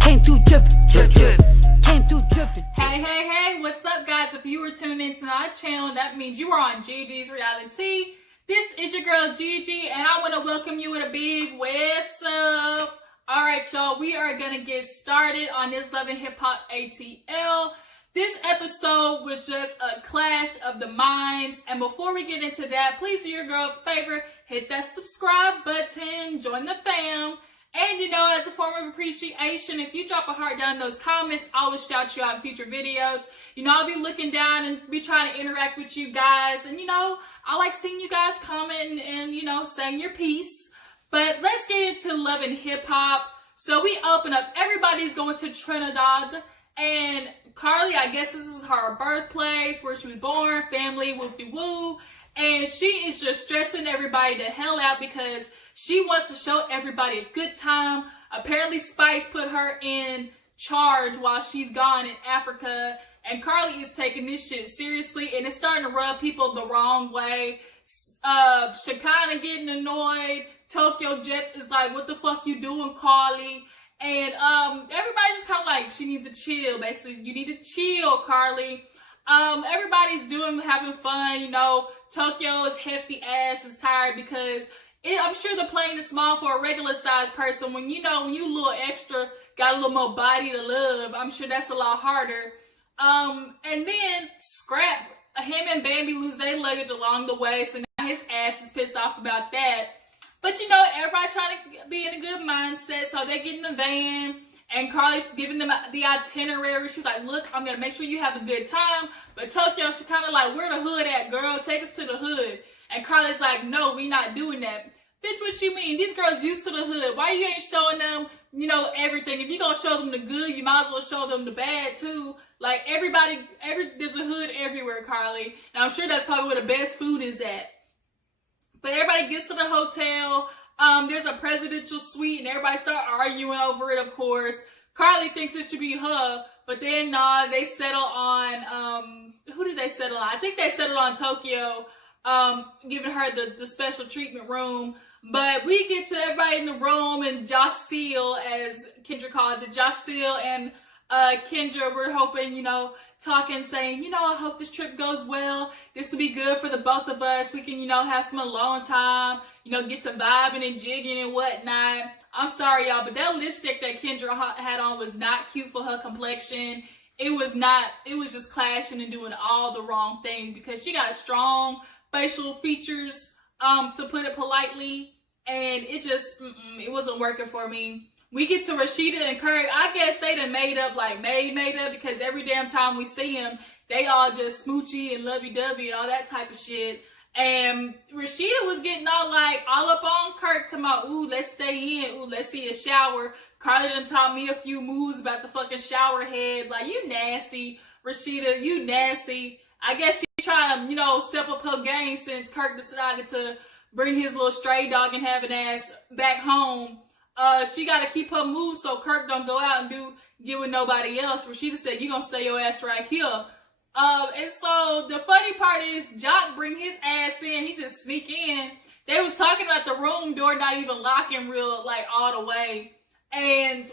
Came through drippin', drip, drip. Came through drippin'. Hey, what's up, guys? If you were tuned into our channel, that means you are on Gigi's Reality. This is your girl Gigi, and I want to welcome you with a big what's up. Alright, y'all, we are gonna get started on this Loving Hiphop ATL. This episode was just a clash of the minds, and before we get into that, please do your girl a favor, hit that subscribe button, join the fam. And you know, as a form of appreciation, if you drop a heart down in those comments, I will shout you out in future videos. You know, I'll be looking down and be trying to interact with you guys. And you know, I like seeing you guys comment and you know, saying your piece. But let's get into Loving Hip Hop. So we open up, everybody's going to Trinidad. And Karlie, I guess this is her birthplace, where she was born, family, whoop-de-woo. And she is just stressing everybody the hell out because she wants to show everybody a good time. Apparently Spice put her in charge while she's gone in Africa. And Karlie is taking this shit seriously, and it's starting to rub people the wrong way. Shekinah getting annoyed. Tokyo Jets is like, what the fuck you doing, Karlie? And everybody just kind of like, she needs to chill, basically. You need to chill, Karlie. Everybody's having fun, you know. Tokyo's hefty ass is tired because I'm sure the plane is small for a regular sized person. When you know, when you a little extra, got a little more body to love, I'm sure that's a lot harder. And then Scrap, him and Bambi lose their luggage along the way, so now his ass is pissed off about that. But you know, everybody's trying to be in a good mindset, so they get in the van, and Karlie's giving them the itinerary. She's like, look, I'm gonna make sure you have a good time. But Tokyo, she's kind of like, where the hood at, girl? Take us to the hood. And Karlie's like, no, we not doing that. Bitch, what you mean? These girls used to the hood. Why you ain't showing them, you know, everything? If you gonna show them the good, you might as well show them the bad too. Like there's a hood everywhere, Karlie. And I'm sure that's probably where the best food is at. But everybody gets to the hotel. There's a presidential suite, and everybody start arguing over it, of course. Karlie thinks it should be her, but then they settle on, who did they settle on? I think they settled on Tokyo, giving her the special treatment room. But we get to everybody in the room, and Jocille, as Kendra calls it, Jocille and Kendra, we're hoping, you know, talking, saying, you know, I hope this trip goes well. This will be good for the both of us. We can, you know, have some alone time, you know, get to vibing and jigging and whatnot. I'm sorry, y'all, but that lipstick that Kendra had on was not cute for her complexion. It was just clashing and doing all the wrong things because she got strong facial features, to put it politely, and it just, it wasn't working for me. We get to Rashida and Kirk. I guess they done made up, like made up, because every damn time we see them, they all just smoochy and lovey-dovey and all that type of shit. And Rashida was getting all up on Kirk, talking about, ooh, let's stay in, ooh, let's see a shower. Karlie done taught me a few moves about the fucking shower head. Like, you nasty, Rashida, you nasty. I guess she trying to, you know, step up her game since Kirk decided to bring his little stray dog and have an ass back home. She got to keep her moves so Kirk don't go out and get with nobody else. Rashida said, you gonna stay your ass right here. And so the funny part is Jock bring his ass in. He just sneak in. They was talking about the room door not even locking real, like, all the way. And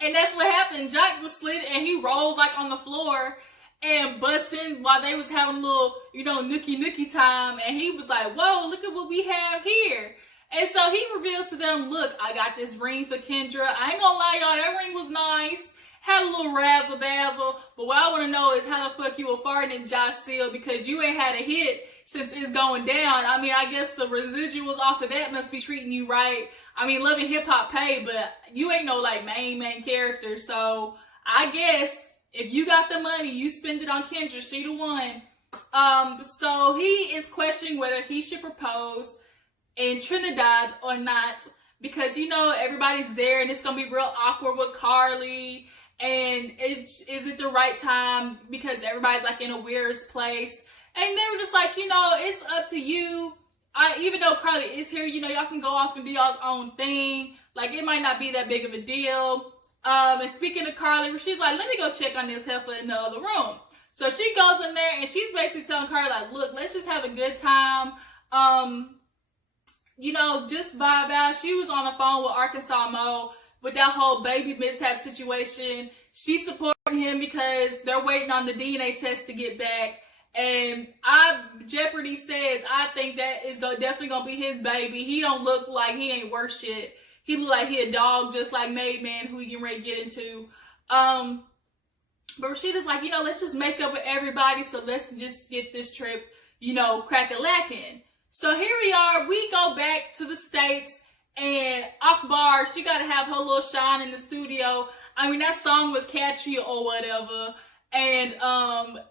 that's what happened. Jock just slid and he rolled, like, on the floor and busted while they was having a little, you know, nookie time. And he was like, whoa, look at what we have here. And so he reveals to them, look, I got this ring for Kendra. I ain't gonna lie, y'all, that ring was nice. Had a little razzle dazzle. But what I want to know is how the fuck you were farting in Jocille, because you ain't had a hit since it's going down. I mean, I guess the residuals off of that must be treating you right. I mean, Loving Hip Hop paid, but you ain't no, like, main character. So I guess if you got the money, you spend it on Kendra. She the one. So he is questioning whether he should propose in Trinidad or not, because, you know, everybody's there and it's gonna be real awkward with Karlie, and is it the right time because everybody's like in a weird place. And they were just like, you know, it's up to you. Even though Karlie is here, you know, y'all can go off and do y'all's own thing. Like, it might not be that big of a deal. And speaking of Karlie, she's like, let me go check on this heifer in the other room. So she goes in there and she's basically telling Karlie, like, look, let's just have a good time. you know, just vibe out. She was on the phone with Arkansas Mo with that whole baby mishap situation. She's supporting him because they're waiting on the DNA test to get back. And Jeopardy says, I think that is definitely gonna be his baby. He don't look like he ain't worth shit. He look like he a dog, just like Made Man, who we getting ready to get into. But Rashida's like, you know, let's just make up with everybody. So let's just get this trip, you know, crack-a-lackin'. So here we are. We go back to the States, and Akbar, she got to have her little shine in the studio. I mean, that song was catchy or whatever. And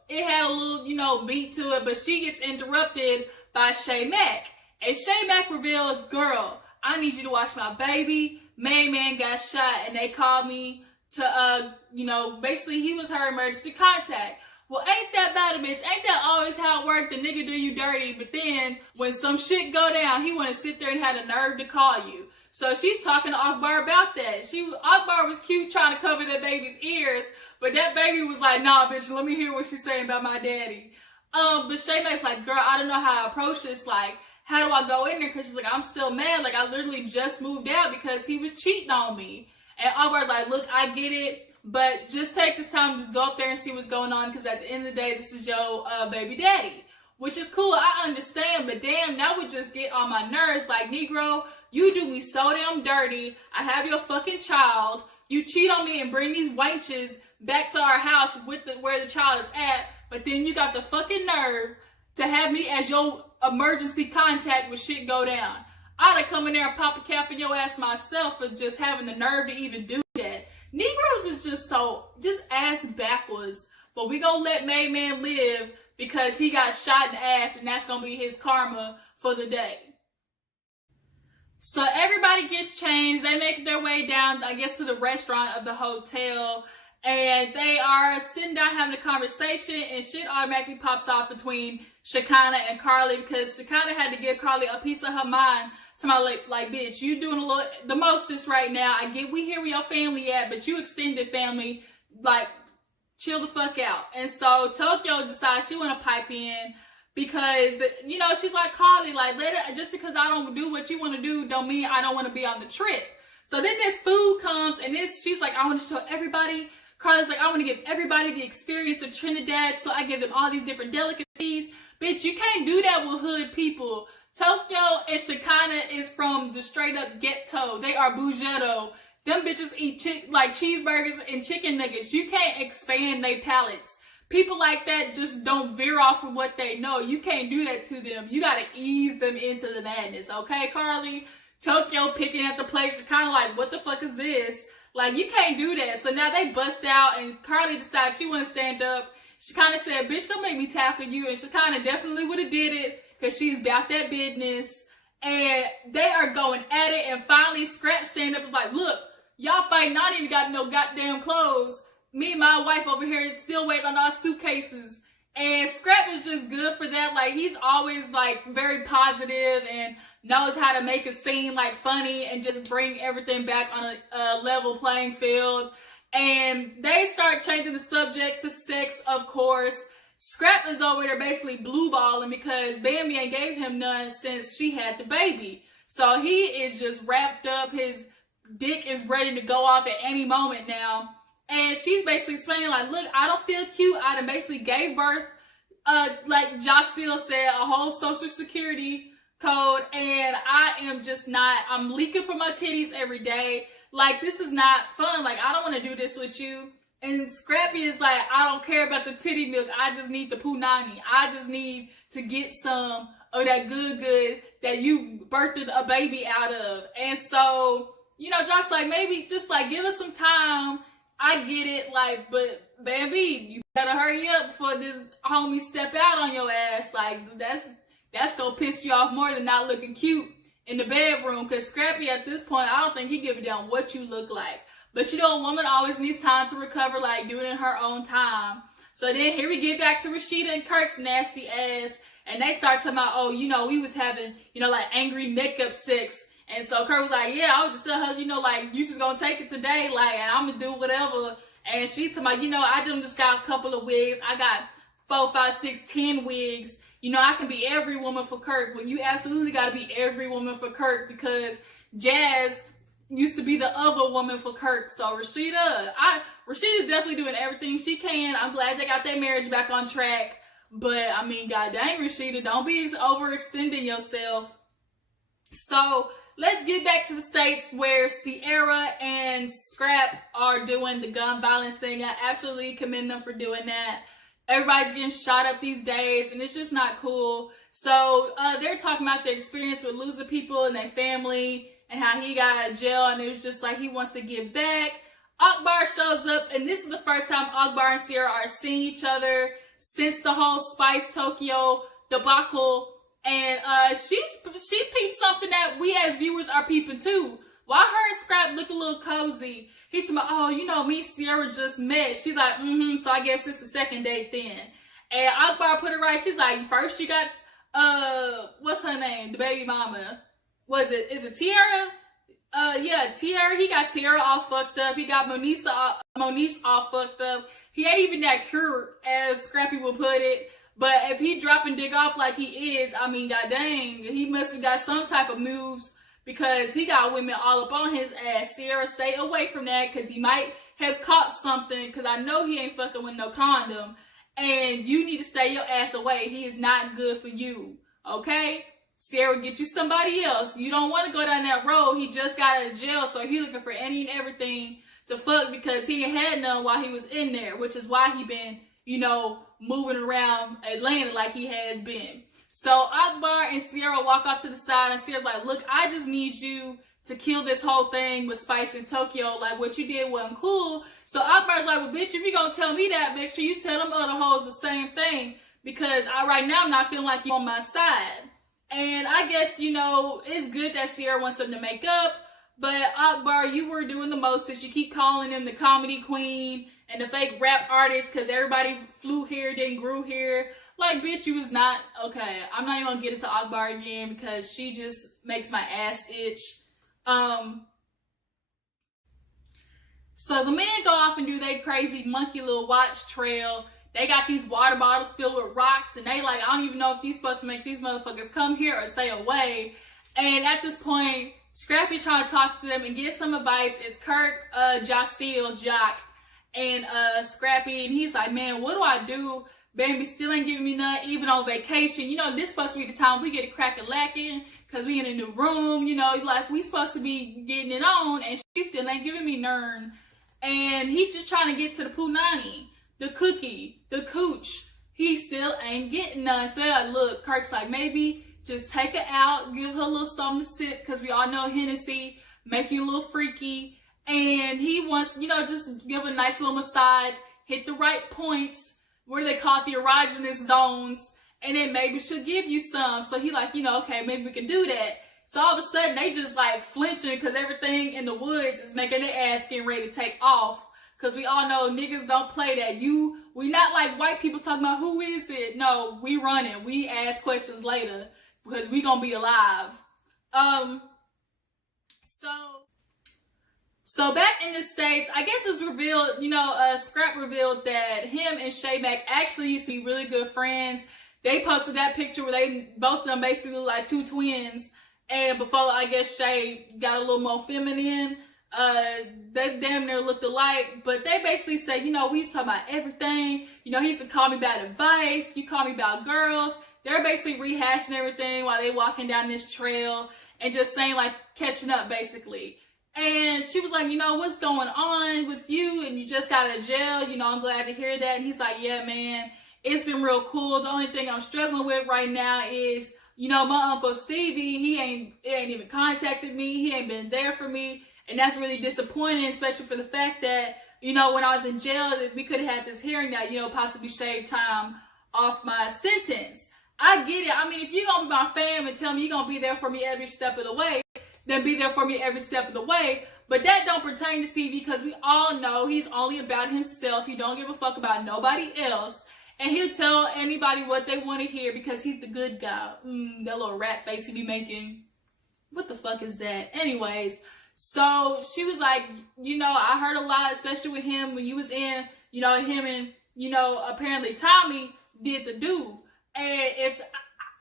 it had a little, you know, beat to it, but she gets interrupted by Shay Mack. And Shay Mack reveals, girl, I need you to watch my baby. Main man got shot, and they called me to, you know, basically he was her emergency contact. Well, ain't that bad a bitch? Ain't that always how it worked? The nigga do you dirty, but then when some shit go down, he want to sit there and have the nerve to call you. So she's talking to Akbar about that. Akbar was cute trying to cover that baby's ears, but that baby was like, nah, bitch, let me hear what she's saying about my daddy. But Shay Mack's like, girl, I don't know how to approach this. Like, how do I go in there? Because she's like, I'm still mad. Like, I literally just moved out because he was cheating on me. And Akbar's like, look, I get it, but just take this time, just go up there and see what's going on, because at the end of the day, this is your baby daddy. Which is cool, I understand, but damn, that would just get on my nerves. Like, Negro, you do me so damn dirty. I have your fucking child. You cheat on me and bring these wenches back to our house with where the child is at, but then you got the fucking nerve to have me as your emergency contact when shit go down. I'd have come in there and pop a cap in your ass myself for just having the nerve to even do that. Negroes is just ass backwards. But we gonna let Made Man live because he got shot in the ass, and that's gonna be his karma for the day. So everybody gets changed. They make their way down, I guess, to the restaurant of the hotel. And they are sitting down having a conversation, and shit automatically pops off between Shekinah and Karlie, because Shekinah had to give Karlie a piece of her mind. To my like, bitch, you doing a little the mostest right now. I get we hear where your family at, but you extended family, like, chill the fuck out. And so Tokyo decides she want to pipe in because, you know, she's like, Karlie, like, just because I don't do what you want to do don't mean I don't want to be on the trip. So then this food comes, and she's like, I want to show everybody. Karlie's like, I want to give everybody the experience of Trinidad, so I give them all these different delicacies. Bitch, you can't do that with hood people. Tokyo and Shekinah is from the straight up ghetto. They are bougetto. Them bitches eat like cheeseburgers and chicken nuggets. You can't expand their palates. People like that just don't veer off from what they know. You can't do that to them. You gotta ease them into the madness, okay, Karlie? Tokyo picking at the place, Shekinah like, what the fuck is this? Like, you can't do that. So now they bust out, and Karlie decides she want to stand up. Shekinah said, bitch, don't make me tackle you. And Shekinah definitely would have did it, because she's about that business. And they are going at it, and finally Scrap stand up is like, look, y'all fighting, I ain't even got no goddamn clothes. Me and my wife over here still waiting on our suitcases. And Scrap is just good for that. Like, he's always like very positive and knows how to make it seem like funny and just bring everything back on a level playing field. And they start changing the subject to sex, of course. Scrap is over there basically blue balling because Bambi ain't gave him none since she had the baby. So he is just wrapped up. His dick is ready to go off at any moment now. And she's basically explaining like, look, I don't feel cute. I done basically gave birth, like Jaceel said, a whole social security code. And I am just not, I'm leaking from my titties every day. Like, this is not fun. Like, I don't want to do this with you. And Scrappy is like, I don't care about the titty milk. I just need the punani. I just need to get some of that good that you birthed a baby out of. And so, you know, Josh's like, maybe just like give us some time. I get it, like, but Bambi, you better hurry up before this homie step out on your ass. Like, that's gonna piss you off more than not looking cute in the bedroom. Cause Scrappy at this point, I don't think he give a damn what you look like. But you know, a woman always needs time to recover, like, do it in her own time. So then here we get back to Rashida and Kirk's nasty ass. And they start talking about, oh, you know, we was having, you know, like, angry makeup sex. And so Kirk was like, yeah, I was just telling her, you know, like, you just gonna take it today, like, and I'm gonna do whatever. And she talking about, you know, I just got a couple of wigs. I got 4, 5, 6, 10 wigs. you know, I can be every woman for Kirk, when you absolutely got to be every woman for Kirk, because Jazz used to be the other woman for Kirk. So Rashida's definitely doing everything she can. I'm glad they got their marriage back on track. But I mean, god dang, Rashida, don't be overextending yourself. So let's get back to the States, where Sierra and Scrap are doing the gun violence thing. I absolutely commend them for doing that. Everybody's getting shot up these days, and it's just not cool. So they're talking about their experience with losing people in their family, and how he got out of jail, and it was just like he wants to give back. Akbar shows up, and this is the first time Akbar and Sierra are seeing each other since the whole Spice Tokyo debacle. And she peeped something that we as viewers are peeping too. Why her and Scrap look a little cozy? He's like, oh, you know, me and Sierra just met. She's like, so I guess it's the second date then. And Akbar put it right. She's like, first you got, what's her name? The baby mama. Is it Tiara? Yeah, Tiara. He got Tiara all fucked up. He got Moniece all fucked up. He ain't even that cured, as Scrappy would put it. But if he drop and dig off like he is, I mean, god dang, he must have got some type of moves, because he got women all up on his ass. Sierra, stay away from that, because he might have caught something, because I know he ain't fucking with no condom. And you need to stay your ass away. He is not good for you, okay? Sierra, get you somebody else. You don't want to go down that road. He just got out of jail, so he looking for any and everything to fuck, because he ain't had none while he was in there, which is why he been, you know, moving around Atlanta like he has been. So Akbar and Sierra walk off to the side, and Sierra's like, look, I just need you to kill this whole thing with Spice in Tokyo. Like, what you did wasn't cool. So Akbar's like, well, bitch, if you gonna tell me that, make sure you tell them other hoes the same thing, because right now I'm not feeling like you're on my side. And I guess, you know, it's good that Sierra wants them to make up, but Akbar, you were doing the mostest. You keep calling him the comedy queen and the fake rap artist, because everybody flew here, then grew here. Like, bitch, you was not. Okay, I'm not even gonna get into Akbar again, because she just makes my ass itch. So the men go off and do their crazy monkey little watch trail. They got these water bottles filled with rocks, and they like, I don't even know if these supposed to make these motherfuckers come here or stay away. And at this point, Scrappy's trying to talk to them and get some advice. It's Kirk, Jock, and Scrappy, and he's like, man, what do I do? Baby still ain't giving me none, even on vacation. You know, this supposed to be the time we get a crack-a-lacking, because we in a new room, you know, like, we supposed to be getting it on, and she still ain't giving me none. And he just trying to get to the punani, the cookie, the cooch. He still ain't getting none. So they're like, look, Kirk's like, maybe just take her out, give her a little something to sip, because we all know Hennessy make you a little freaky. And he wants, you know, just give a nice little massage, hit the right points, where they call it the erogenous zones, and then maybe she'll give you some. So he like, you know, okay, maybe we can do that. So all of a sudden, they just like flinching, because everything in the woods is making their ass getting ready to take off. Because we all know niggas don't play that. We not like white people talking about who is it. No, we running. We ask questions later, because we gonna be alive. So back in the States, I guess it's revealed, you know, Scrap revealed that him and Shay Mac actually used to be really good friends. They posted that picture where both of them basically look like two twins. And before, I guess, Shay got a little more feminine, they damn near looked alike. But they basically said, you know, we used to talk about everything. You know, he used to call me about advice. You call me about girls. They're basically rehashing everything while they walking down this trail and just saying, like, catching up, basically. And she was like, you know, what's going on with you? And you just got out of jail. You know, I'm glad to hear that. And he's like, yeah, man, it's been real cool. The only thing I'm struggling with right now is, you know, my Uncle Stevie, he ain't even contacted me. He ain't been there for me. And that's really disappointing, especially for the fact that, you know, when I was in jail, that we could have had this hearing that, you know, possibly shaved time off my sentence. I get it. I mean, if you're going to be my fam and tell me you're going to be there for me every step of the way, then be there for me every step of the way. But that don't pertain to Stevie, because we all know he's only about himself. He don't give a fuck about nobody else. And he'll tell anybody what they want to hear, because he's the good guy. That little rat face he be making. What the fuck is that? Anyways, so she was like, you know, I heard a lot, especially with him when you was in, you know, him and, you know, apparently Tommy did the do. And if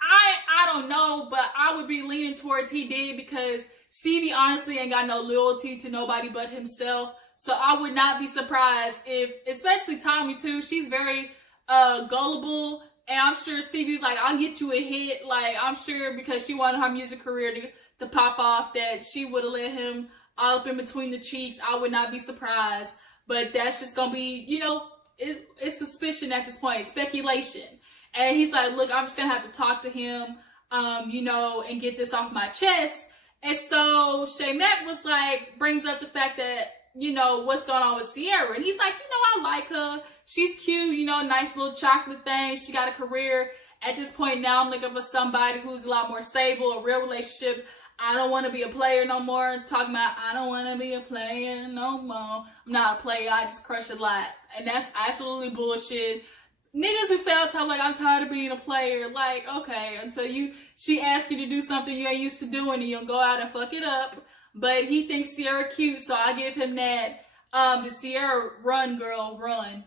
I don't know, but I would be leaning towards he did, because Stevie honestly ain't got no loyalty to nobody but himself. So I would not be surprised if, especially Tommy too, she's very gullible. And I'm sure Stevie's like, I'll get you a hit. Like, I'm sure because she wanted her music career to pop off, that she would have let him all up in between the cheeks. I would not be surprised. But that's just going to be, you know, it's suspicion at this point, speculation. And he's like, look, I'm just going to have to talk to him, you know, and get this off my chest. And so Shay Mack was like, brings up the fact that, you know, what's going on with Sierra. And he's like, you know, I like her. She's cute, you know, nice little chocolate thing. She got a career. At this point now, I'm looking for somebody who's a lot more stable, a real relationship. I don't want to be a player no more. Talking about, I don't want to be a player no more. I'm not a player. I just crush a lot. And that's absolutely bullshit. Niggas who say all the time, like, I'm tired of being a player. Like, okay, until she asks you to do something you ain't used to doing, and you'll go out and fuck it up. But he thinks Sierra cute, so I give him that. The Sierra, run, girl, run.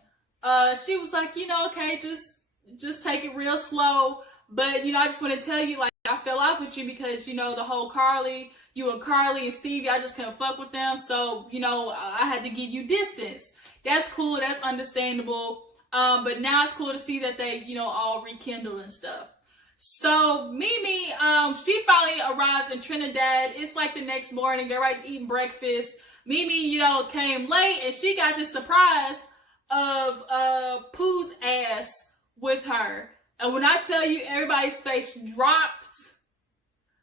She was like, you know, okay, just take it real slow. But, you know, I just want to tell you, like, I fell off with you because, you know, the whole Karlie, you and Karlie and Stevie, I just couldn't fuck with them. So, you know, I had to give you distance. That's cool. That's understandable. But now it's cool to see that they, you know, all rekindle and stuff. So Mimi, she finally arrives in Trinidad. It's like the next morning. Everybody's eating breakfast. Mimi, you know, came late and she got this surprise of Pooh's ass with her. And when I tell you, everybody's face dropped,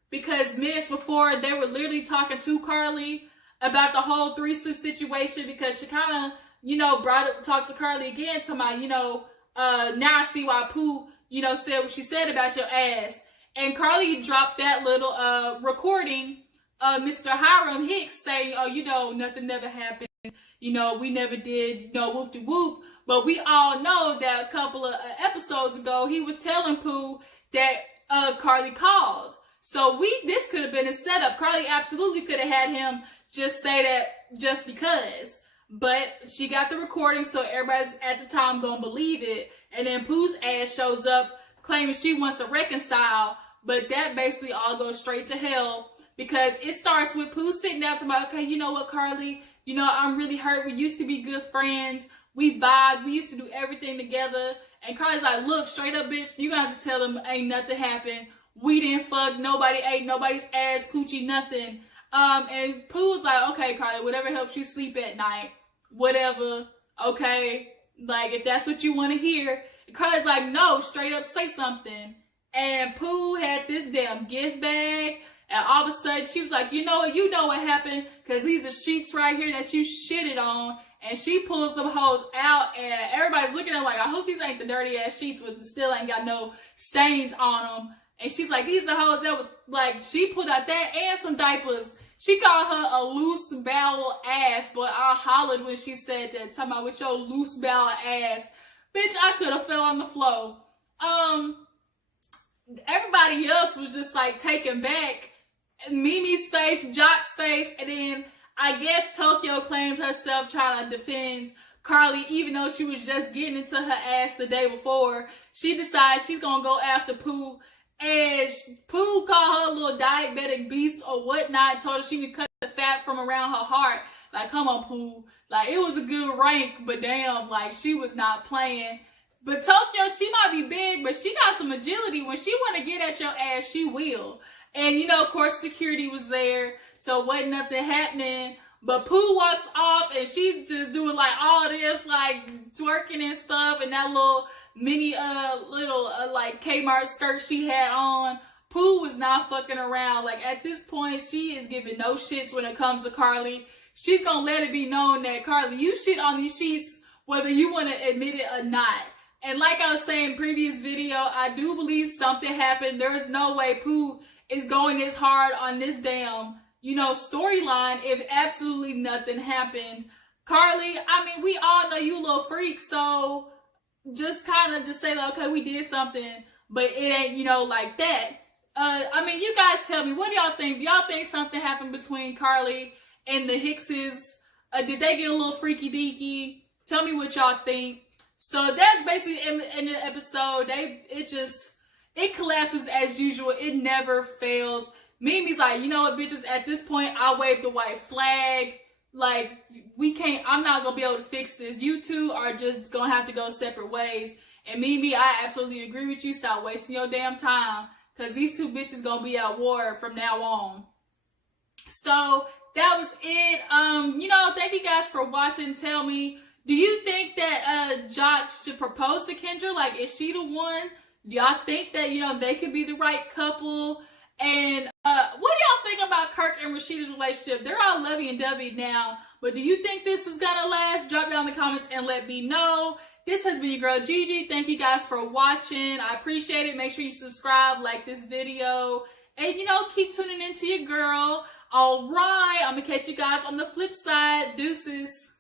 because minutes before they were literally talking to Karlie about the whole threesome situation, because she kind of, you know, talked to Karlie again, talking about, you know, now I see why Pooh, you know, said what she said about your ass. And Karlie dropped that little recording of Mr. Hiram Hicks saying, oh, you know, nothing never happened. You know, we never did, you know, whoop-de-whoop. But we all know that a couple of episodes ago, he was telling Pooh that Karlie called. So this could have been a setup. Karlie absolutely could have had him just say that just because. But she got the recording, so everybody's at the time gonna believe it. And then Pooh's ass shows up claiming she wants to reconcile. But that basically all goes straight to hell, because it starts with Pooh sitting down to me, okay, you know what, Karlie? You know, I'm really hurt. We used to be good friends. We vibed. We used to do everything together. And Karlie's like, look, straight up, bitch, you gotta have to tell them ain't nothing happened. We didn't fuck. Nobody ate nobody's ass, coochie, nothing. And Pooh was like, okay, Karlie, whatever helps you sleep at night. Whatever. Okay. Like, if that's what you want to hear. And Karlie's like, no, straight up say something. And Pooh had this damn gift bag. And all of a sudden, she was like, you know what happened? Because these are sheets right here that you shitted on. And she pulls them hoes out, and everybody's looking at her like, I hope these ain't the dirty ass sheets with still ain't got no stains on them. And she's like, these are the hoes that was like, she pulled out that and some diapers. She called her a loose bowel ass, but I hollered when she said that, talking about with your loose bowel ass. Bitch, I could have fell on the floor. Everybody else was just like taken back. Mimi's face, Jock's face, and then I guess Tokyo claimed herself trying to defend Karlie, even though she was just getting into her ass the day before. She decides she's gonna go after Pooh, and Pooh called her a little diabetic beast or whatnot, told her she could cut the fat from around her heart. Like, come on, Pooh. Like, it was a good rank, but damn, like, she was not playing. But Tokyo, she might be big, but she got some agility. When she want to get at your ass, she will. And, you know, of course, security was there, so wasn't nothing happening. But Pooh walks off, and she's just doing, like, all this, like, twerking and stuff, and that little mini, like, Kmart skirt she had on. Pooh was not fucking around. Like, at this point, she is giving no shits when it comes to Karlie. She's gonna let it be known that, Karlie, you shit on these sheets, whether you want to admit it or not. And like I was saying in previous video, I do believe something happened. There's no way Pooh is going this hard on this damn, you know, storyline if absolutely nothing happened. Karlie, I mean, we all know you a little freak, so just kind of just say, like, okay, we did something, but it ain't, you know, like that. I mean, you guys tell me, what do y'all think? Do y'all think something happened between Karlie and the Hickses? Did they get a little freaky deaky? Tell me what y'all think. So that's basically in the episode. It just it collapses as usual. It never fails. Mimi's like, you know what, bitches, at this point, I waved the white flag. Like, we can't, I'm not going to be able to fix this. You two are just going to have to go separate ways. And Mimi, I absolutely agree with you. Stop wasting your damn time. Because these two bitches going to be at war from now on. So, that was it. You know, thank you guys for watching. Tell me, do you think that Jock should propose to Kendra? Like, is she the one? Do y'all think that, you know, they could be the right couple? And what do y'all think about Kirk and Rashida's relationship? They're all lovey and dovey now, but do you think this is gonna last? Drop down in the comments and let me know. This has been your girl Gigi. Thank you guys for watching. I appreciate it. Make sure you subscribe, like this video, and you know, keep tuning into your girl. All right, I'm gonna catch you guys on the flip side. Deuces.